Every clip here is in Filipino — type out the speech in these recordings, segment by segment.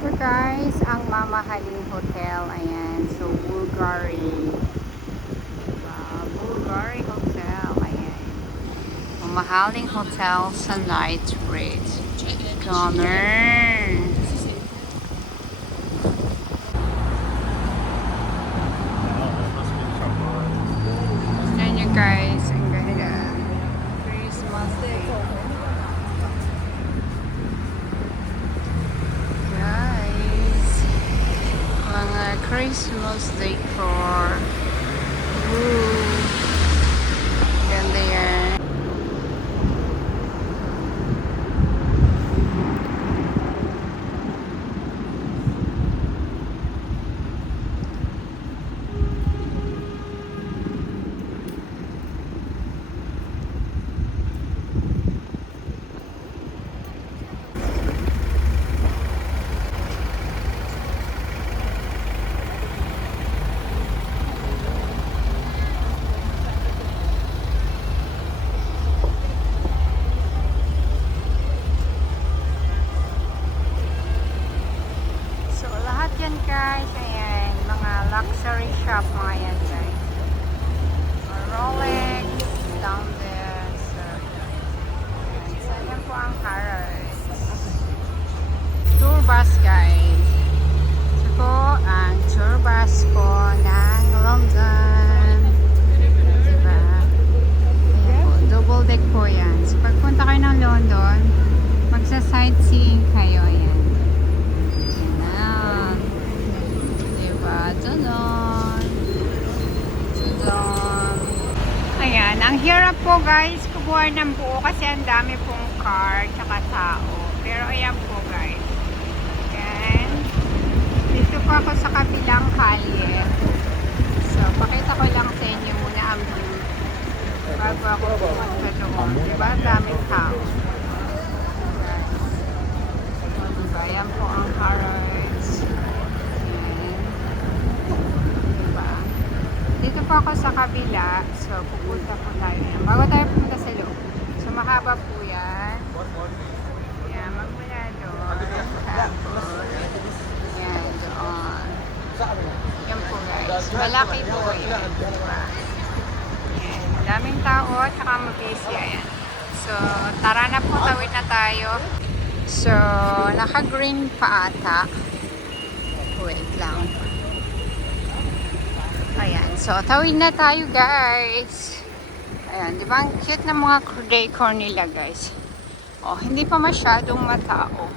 So guys, ang mamahaling hotel, ayan. So, Bulgari. Bulgari Hotel, ayan. Mamahaling hotel sa Knightsbridge. Connor. Ayan nyo guys, ang ganda. Christmas Day. Guys, mga Christmas decor. Woo! Ganda yan. So, lahat yan guys, ayan, mga luxury shop mga yan guys. Rolex, down there. So, ayan. So, yan po ang Harrods. Tour bus guys. Ito po ang tour bus po ng London. Diba? Ayan po, double deck po yan. So, pagpunta kayo ng London, magsa-sightseeing kayo, ayan. Tudon. Ayan, ang hirap po guys kubuhan ng buo kasi ang dami pong car tsaka tao. Pero ayan po guys. Ayan. Dito po ako sa kabilang kalye. So, pakita ko lang sa inyo muna ang view bago ako pumunta doon. Diba? Ang daming tao. Guys. Diba? Ayan po ang Harrods. Dito po ako sa kabila. So, pupunta po tayo. Bago tayo pupunta sa loob. So, mahaba po yan. Yan, magmula doon. Tapos, yan, doon. Yan po guys. Malaki po yan. Diba? Yan. Daming tao, tsaka mabisi. Ayan. So, tara na po. Tawid na tayo. So, naka-green pa ata. Wait lang. Ayan. So, tawid na tayo, guys. Ayan. Di ba? Ang cute na mga decor nila, guys. Oh, hindi pa masyadong matao.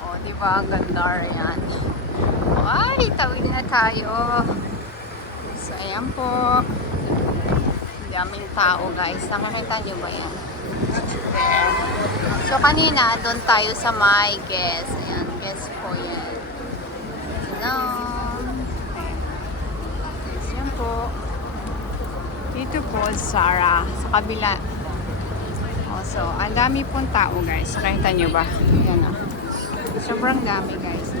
Oh, di ba? Ang ganda yan. Oh, ay, tawid na tayo. So, ayan po. Daming tao, guys. Nakakita niyo ba yan? Ayan. So, kanina, doon tayo sa my guest. Ayan. Guest po yan. Hello. Dito po, Zara, sa kabila. Oh, so, ang dami pong tao, guys. Nakita nyo ba? Yan, oh. Sobrang dami, guys.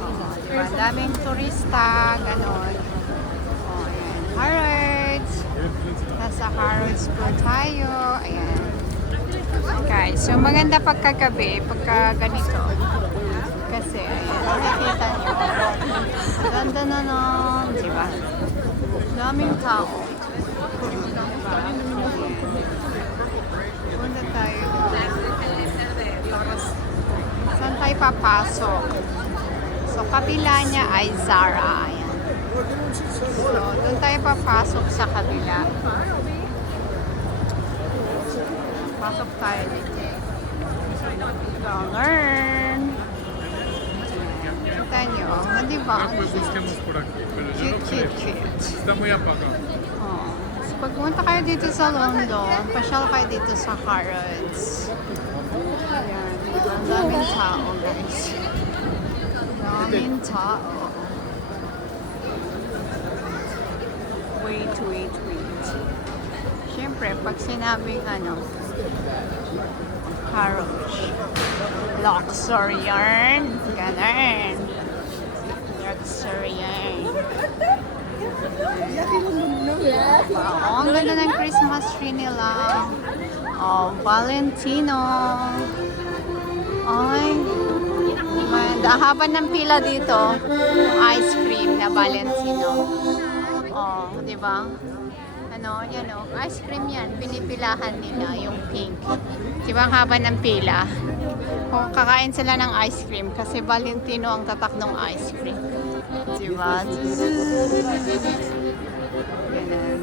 Oh, diba? Ang daming turista, ganon. Oh, ayan. Harrods. Nasa Harrods po tayo. Ayan. Guys, so maganda pagkagabi, pagka ganito. Kasi, ayan, nakikita nyo. Ganda na nun, diba? Daming tao. Diba? Punta tayo. Tapos, saan tayo papasok? So, kabila niya ay Zara. Ayan. So, doon tayo papasok sa kabila. Pasok tayo dito. Learn. Kita nyo, di ba? Cute. Está muy apagado. Oh. So, pag pumunta kayo dito sa London, pasyal kayo dito sa Harrods. Ayan. Ang daming tao, guys. Daming tao. Wait. Siyempre, pag sinabing Harrods. Luxury yarn. Ganun. Luxury yarn. Oh, ang ganda ng Christmas tree nila. Oh, Valentino. Ang haba ng pila dito, ice cream na Valentino. Oh, di ba? Ano, yan o. Ice cream yan. Pinipilahan nila yung pink. Di ba ang haba ng pila? Kung kakain sila ng ice cream kasi Valentino ang tatak ng ice cream. Di ba? Ganun.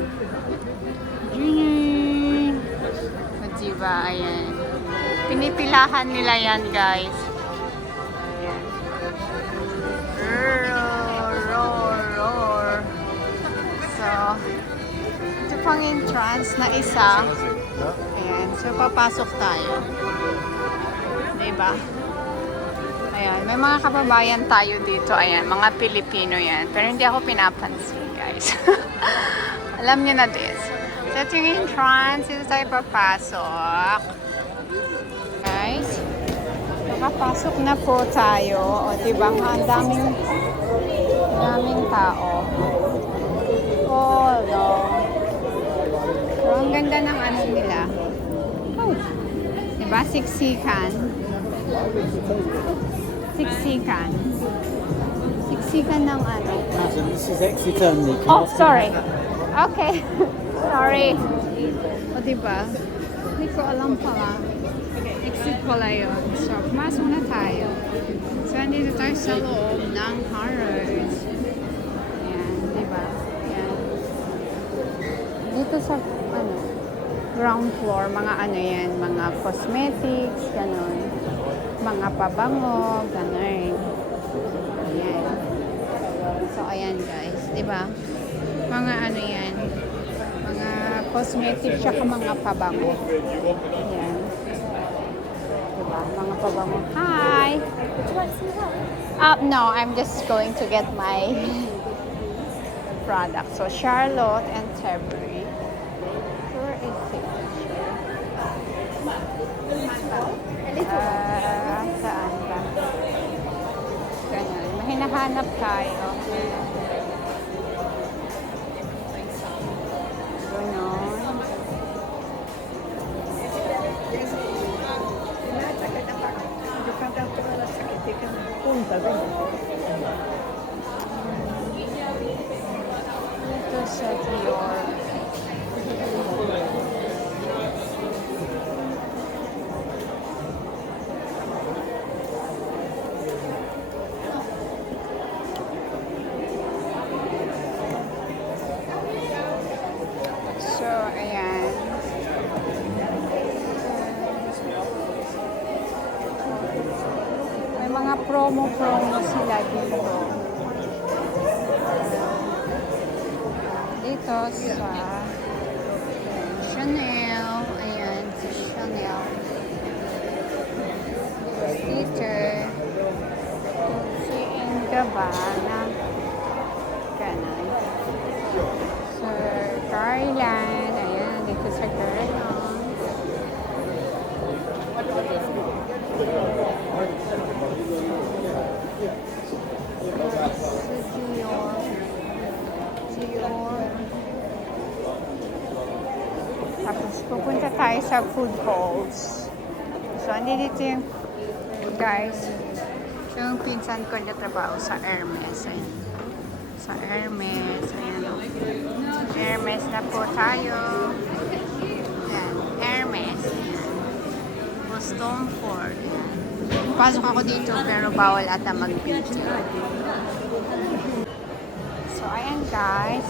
Di ba? Ayan. Pinipilahan nila yan, guys. Ayan. Roar, roar, roar. So, ito pang entrance na isa. Ayan. So, papasok tayo. Diba? Ayan. May mga kababayan tayo dito. Ayan. Mga Pilipino yan. Pero hindi ako pinapansin, guys. Alam niyo na this. So, ito yung entrance. Dito tayo papasok. Guys. Makapasok na po tayo. O, diba? Ang daming tao. Oh, no. So, ang ganda ng ano nila. Oh. Diba? Siksikan. Siksikan. Siksikan ng ano. This is exit only. Oh, sorry. Okay. Sorry. O, diba? Hindi ko alam pala. Exit pala yun. So, pumasok na tayo. So, andito tayo sa loob ng Harrods. Ayan, diba? Ayan. Dito sa, ano, ground floor, mga ano yan, mga cosmetics, ganun. Mga pabango, ganun. Ayan. So, ayan guys, diba? Mga ano yan, mga cosmetics, tsaka mga pabango. Ayan. Diba? Mga pabango. Hi! No, I'm just going to get my product. So, Charlotte and Tilbury. Where is it? Saan ba? Ganyan. Mahinahanap tayo. Ganon. Ito sa Dior. So, ayan. May mga promo sila dito. Dito sa Chanel. Ayan, sa Chanel. Dito si Gabbana. Ganon. So, Garland. Ayan, dito sa Garland. Tapos pupunta tayo sa food halls. So, andito yung guys, yung pinsan ko na trabaho sa Hermes. Ayan. Sa Hermes. Ayan. Hermes na po tayo. Ayan. Hermes. Ayan. Boston Ford. Pasok ako dito pero bawal ata mag-video. So, ayan guys.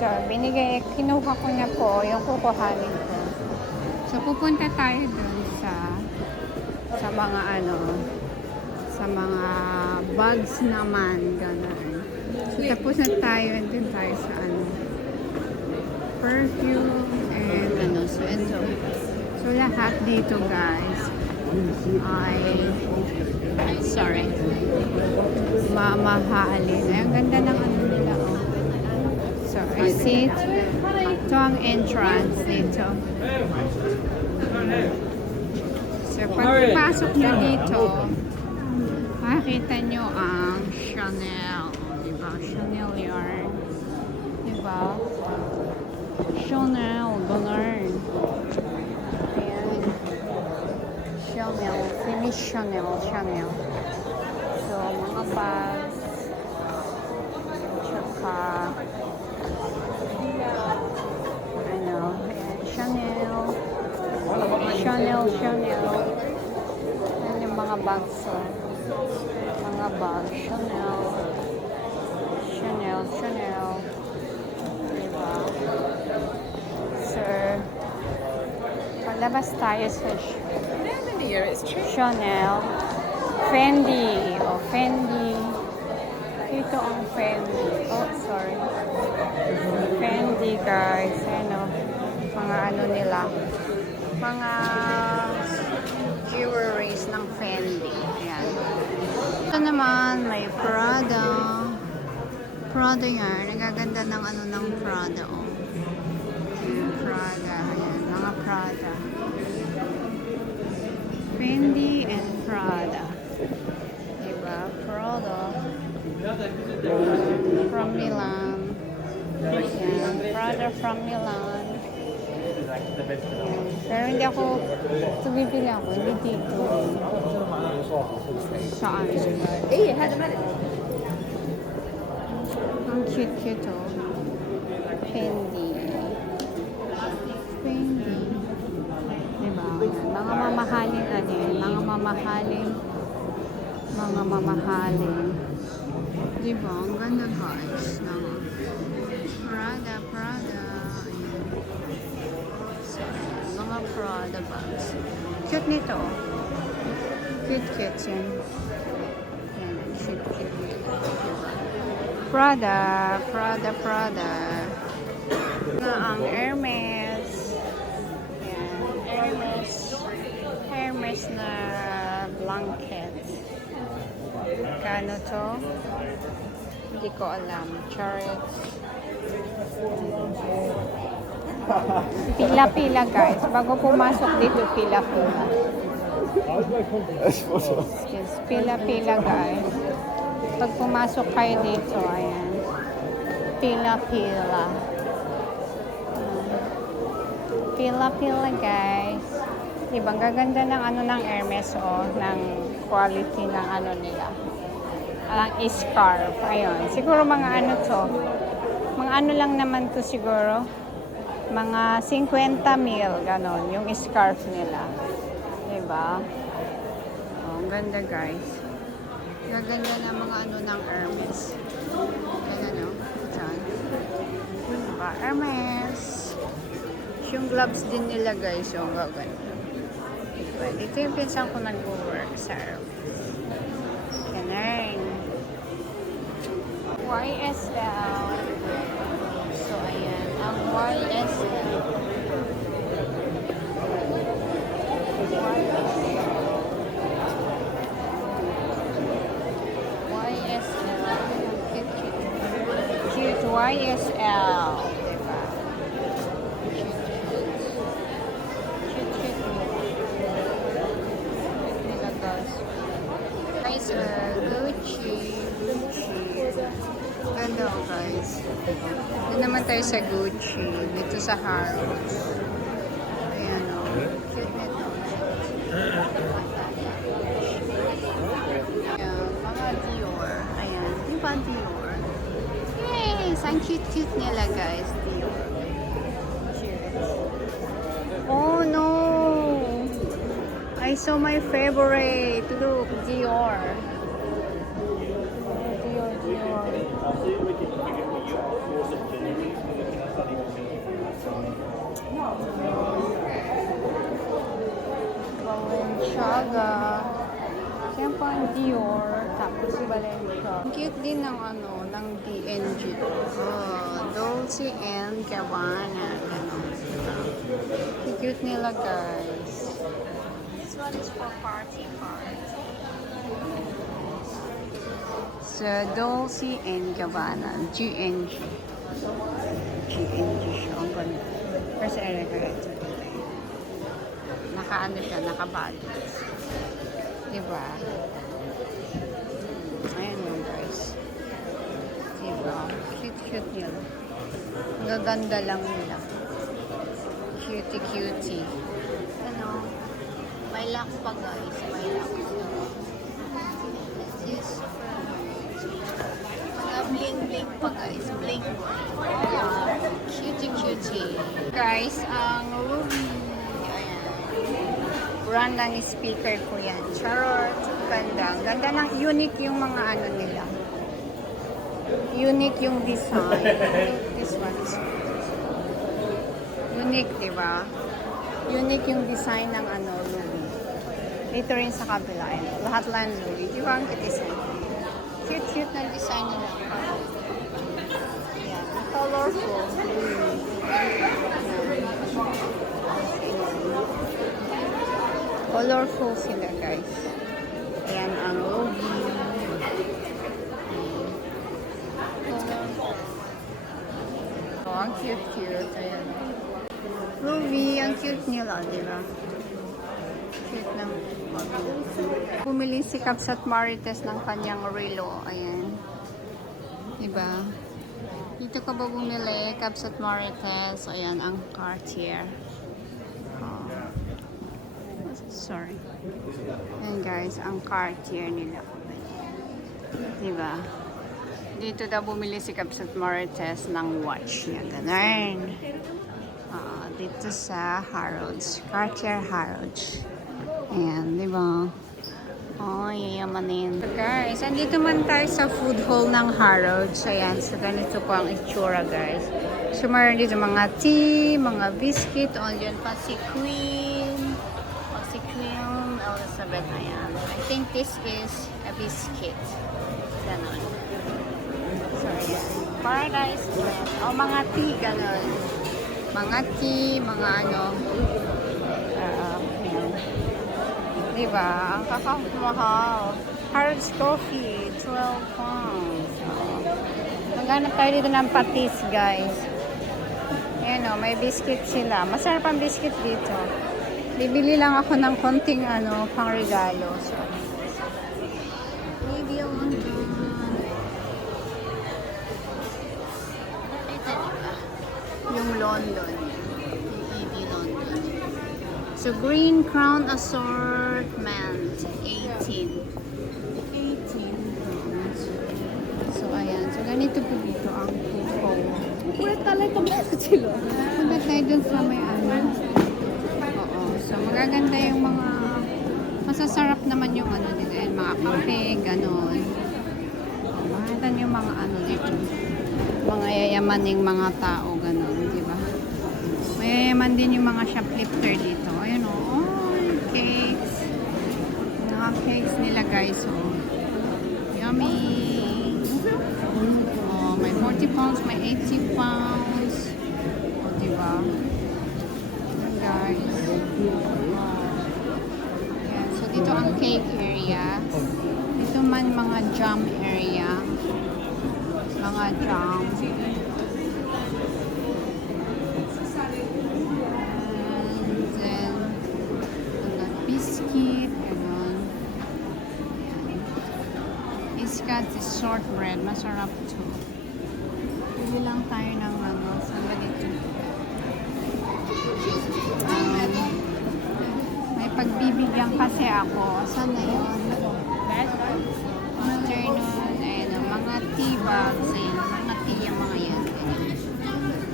So, kinuha ko na po yung kukuhanin ko. So, pupunta tayo dun sa mga ano, sa mga bags naman, gano'n. So, tapos na tayo, and then tayo sa ano, perfume, and ano, so, ito. So, lahat dito, guys, ay, sorry, mamahalin. Ay, ang ganda ng ano nila, oh. So, exit. Ito ang entrance dito. So, pagpasok nyo dito, makikita nyo ang Chanel. Diba? Chanel yarn. Diba? Chanel. Ganun. Ayan. Chanel. Finish Chanel. Chanel. So, mga bags. Tsaka, ano, ayan, Chanel. Ayan yung mga bags. So, mga bags. Chanel. Diba? Sir, palabas tayo sa Chanel. Fendi. Fendi. Ito ang Fendi. Oh, sorry. Fendi, guys. Ano, mga ano nila. Mga jewelries ng Fendi. Ayan. Ito naman, may Prada. Prada yan. Nagaganda ng ano ng Prada. Oh. Ayan, Prada. Ayan, mga Prada. Fendi and Prada. Diba? Prada. From Milan. Ayan, Prada from Milan. Pero hindi ako, bibili ako, hindi dito. Saan? Ang cute oh. Fendi. Diba? Ayan, mga mamahaling ano yan, mga mamahaling. Diba? Ang ganda guys. Prada. Ayan. So, mga Prada bags. Cute nito. Cute yan. Ayan, cute nito. Prada. Nga ang Hermes. Ayan, Hermes na blanket. Kano to? Hindi ko alam. Charlotte. Pila-pila guys. Bago pumasok dito, pila-pila. Yes, pila-pila guys. Pag pumasok kayo dito, ayan. Pila-pila. Pila-pila guys. Diba, ang gaganda ng ano ng Hermes ng quality ng ano nila. Ang scarf. Ayun. Siguro mga ano to. Mga ano lang naman to siguro. Mga 50 mil, ganon. Yung scarf nila. Diba? Oh, ang ganda guys. Gaganda ng mga ano ng Hermes. Ganyan o. Diyan. Diba? Hermes. Yung gloves din nila guys. Yung gaganda. Diba? Dito yung pinsan ko nag-work sa Hermes. Ganun. YSL. So, ayan. Ang YSL. Cute YSL. Diba? Cute. Guys, Gucci. Ganda guys. Doon naman tayo sa Gucci. Dito sa Harrods. Ayan o. Cute nito. Ayan, mga Dior. Ayan. Diba Dior? Yay! Ang cute nila guys. Dior. Oh no! I saw my favorite. Look, Dior. Dior. Balenciaga. Siyempre ang Dior. Tapos si Balenciaga. Ang cute din ng ano, ng D&G. Oh, Dolce and Gabbana. Cute nila guys. This one is for party cards. Sa Dolce and Gabbana, G&G. siya. Ang ganda. Kasi elegant. Naka-ano siya, naka-budget. Diba? Ayan yun guys. Diba? Cute nila. Ang gaganda lang nila. Cutie. Ano? May lock pa guys. May lock. Yes. pa guys. Blink. Cutie. Guys, ang Ruby. Ayan. Brand ng speaker ko yan. Charot. Ganda. Ganda ng unique yung mga ano nila. Unique yung design. This one is unique, diba? Unique yung design ng ano, Ruby. Dito rin sa kabila. Lahat lang Ruby. Diba ang design? Cute na design nila. Ayan. Colorful. Colorful sila guys. Ayan ang Ruby. Oh, ang cute. Ayan. Ruby, ang cute nila, diba? Cute ng bumili si Kapsat Marites ng kanyang relo. Ayan. Diba? Dito ka ba bumili, Kapsat Marites? Ayan, ang Cartier. Oh. Sorry. Ayan guys, ang Cartier nila. Diba? Dito daw bumili si Kapsat Marites ng watch niya. Ganun. Dito sa Harrods. Cartier Harrods. Ayan, di ba? Oh, yayamanin. So guys, andito man tayo sa food hall ng Harrods. Ayan, so ganito po ang itsura guys. So meron dito mga tea, mga biscuit. O, dyan pa si Queen. O, si Queen Elizabeth. Ayan. I think this is a biscuit. Ganon. So, ayan. Paradise Blend. O, mga tea, ganon. Mga tea, mga ano. Diba? Ang kakamahal. Harrods Coffee, 12 pounds. Maghanap tayo dito ng patis, guys. Ayan o, may biscuit sila. Masarap ang biscuit dito. Bibili lang ako ng konting ano, pang regalo. So, maybe on yung London. Yung EV London. So, Green Crown Assortment, 18 pounds. So, ayan. So, ganito po dito ang pupo. Pura talaga ba sila? Punta tayo dun sa may ano. Oo. So, magaganda yung mga masasarap naman yung ano dito. Ayan, mga kape, ganon. Maganda yung mga ano dito. Mga yayamaning mga tao, ganon. Diba? Mayayaman din yung mga shoplifter dito. Ayan o. Oh, cakes. Mga cakes nila guys. Oh. Yummy. Oh, may 40 pounds, may 80 pounds. Oh, diba? Ayan guys. Ayan. So, dito ang cake area. Dito man mga jam area. Mga jam. This shortbread, masarap to. Pili lang tayo ng ano, sandali ito. May pagbibigyan kasi ako. Saan na yun? Afternoon, ayun, mga tea bags, ayun, mga tea yung mga yan.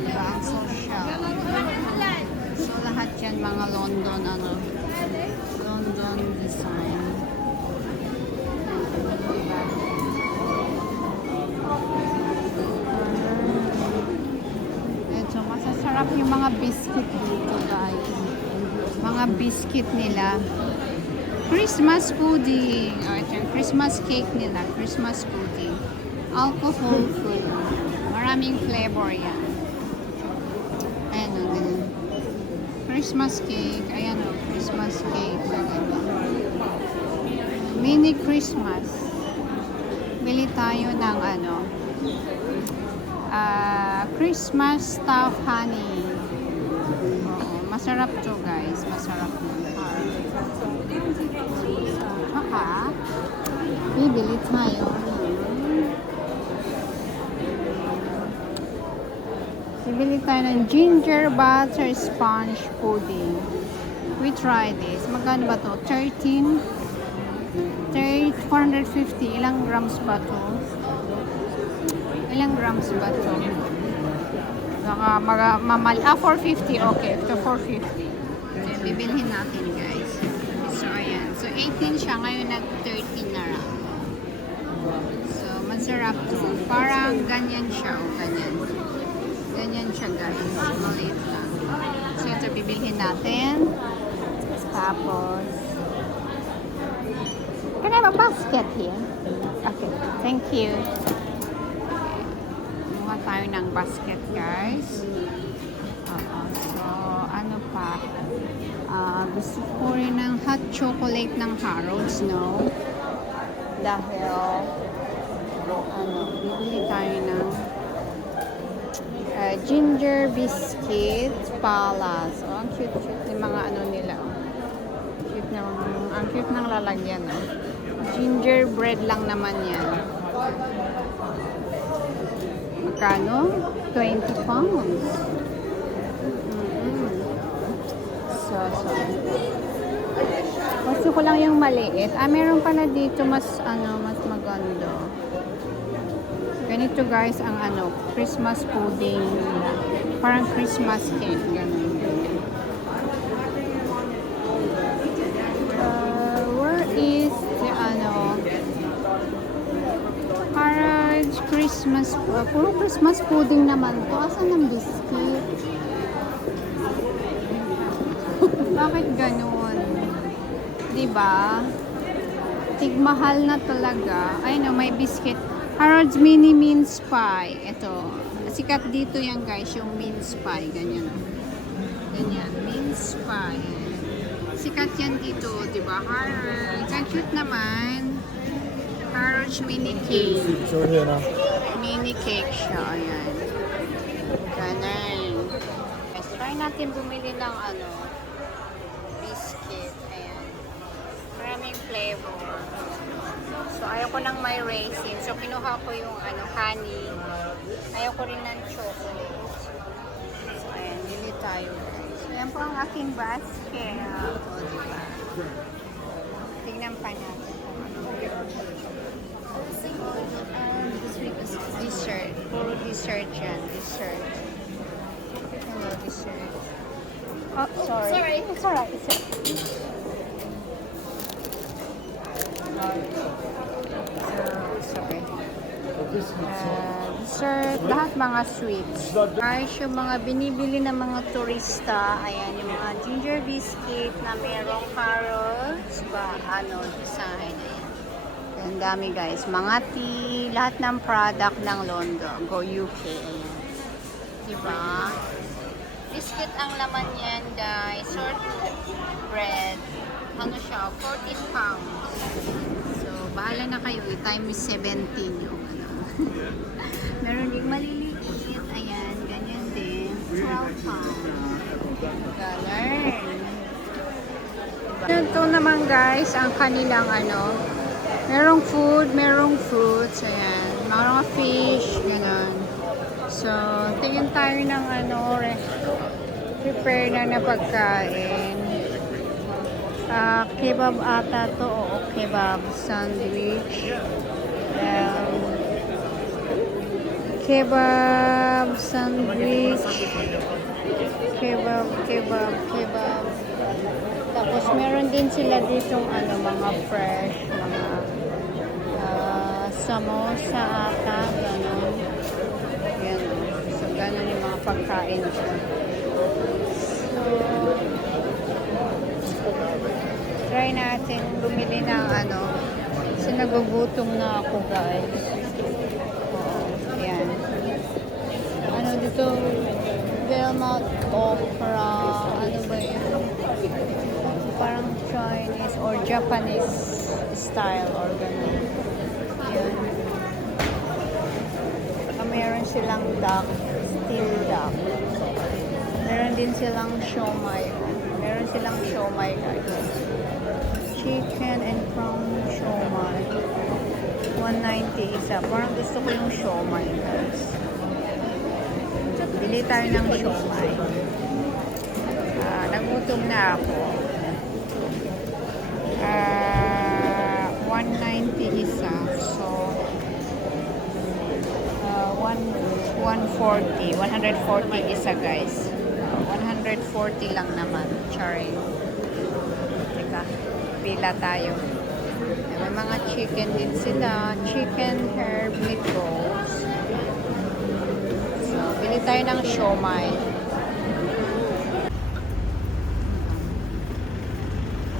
Diba, ang social. So, lahat yan mga London, ano, London design. Masarap yung mga biscuit dito guys. Mga biscuit nila. Christmas pudding. O, ito yung Christmas cake nila. Christmas pudding. Alcohol free. Maraming flavor yan. Ayan o. Christmas cake. Ayan o. Christmas cake. Mini Christmas. Bili tayo ng ano. Christmas stuffed honey. Oo, masarap to guys. Masarap to. Tsaka, bibili tayo. Bibili tayo ng ginger butter sponge pudding. We try this. Magkano ba to? 450. Ilang grams ba to? Ilang grams ba to? Baka mamali. 450. Okay, ito 450. Okay, bibilhin natin guys. So, ayan. So, 18 siya. Ngayon nag-13 na lang. So, masarap to. Parang ganyan siya. O, ganyan. Ganyan siya guys. Maliit lang. So, ito bibilhin natin. Tapos, can I have a basket here? Okay, thank you. Kumuha tayo ng basket, guys. So, ano pa? Gusto ko rin ng hot chocolate ng Harrods, no? Dahil, bibili tayo ng ginger biscuit palace. Oh, ang cute-cute yung mga ano nila. Cute na, ang cute ng lalagyan. Oh. Gingerbread lang naman yan. Magkano? 20 pounds. So. Gusto ko lang yung maliit. Meron pala dito mas maganda. Ganito guys ang Christmas pudding. Parang Christmas cake. Ganun. Where is the Harrods Christmas, puro Christmas pudding naman to. Asan ang biscuit? Bakit ganun? Diba? Tigmahal na talaga. Ay no, may biscuit. Harrods mini mince pie. Ito. Sikat dito yan guys, yung mince pie. Ganyan. Ganyan. Mince pie. Sikat yan dito, diba? Harrods. Ang cute naman. Harrods mini cake. Mini cake siya. Ayan. Ganun. Let's try natin bumili ng biscuit. Ayan. Maraming flavor. So, ayaw ko ng may raisin. So, kinuha ko yung honey. Ayaw ko rin ng chocolate. So, ayan. Bili tayo, guys. So, yan po ang aking basket. O, diba? Tingnan pa natin. Dessert. Puro dessert yan. Dessert. Hello, dessert. Oh, sorry. It's alright. It's alright. Sorry. Dessert, lahat mga sweets. Guys, yung mga binibili ng mga turista, ayan, yung mga ginger biscuit na merong carrots, design, ayan. Ang dami guys, mga tea, lahat ng product ng London, Go UK, ayan. Diba? Biscuit ang laman yan guys, sort bread, siya, 14 pounds. So, bahala na kayo, times 17 yung meron din maliliit, ayan, ganyan din, 12 pounds. Galing. Ito naman guys, ang kanilang merong food, merong fruits, ayan, mga fish, gano'n. So, tingin tayo ng prepare na pagkain. Kebab ata to, o kebab sandwich. Kebab sandwich. Kebab. Tapos meron din sila ditong mga fresh, mga samosa ata, gano'n. Yan. So, gano'n yung mga pagkain siya. So, try natin bumili ng kasi nagugutom na ako guys. Ayan. Dito Belmont Opera, ba yun? Parang Chinese or Japanese style or gano'n. Ayan. Meron silang duck, steel duck. Meron din silang siomai. Meron silang siomai guys. Chicken and prawn siomai. 190 isa. Parang gusto ko yung siomai guys. Bili tayo ng siomai. Nagutom na ako. 190 isa. So, 140. 140 isa, guys. 140 lang naman. Charing. Teka, pila tayo. May mga chicken din sila. Chicken herb meatballs. So, bili tayo ng siomai.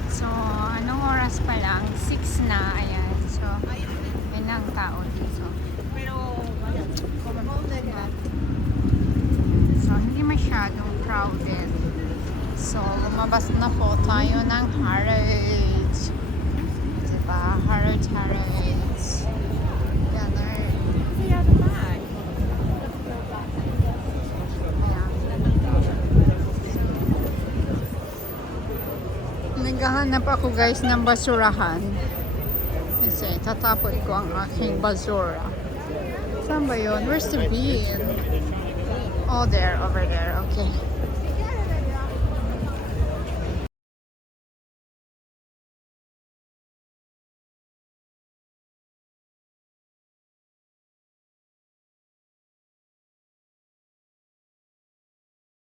So, anong oras pa lang? 6 na. Ayan. So, may nang tao dito. So, hindi masyadong crowded. So, lumabas na po tayo ng Harrods. Diba? Harrods. Yan, Ayan. Naghahanap ako, guys, ng basurahan. Kasi tatapon ko ang aking basura. Saan ba yun? Where's the bin? Oh, there. Over there. Okay.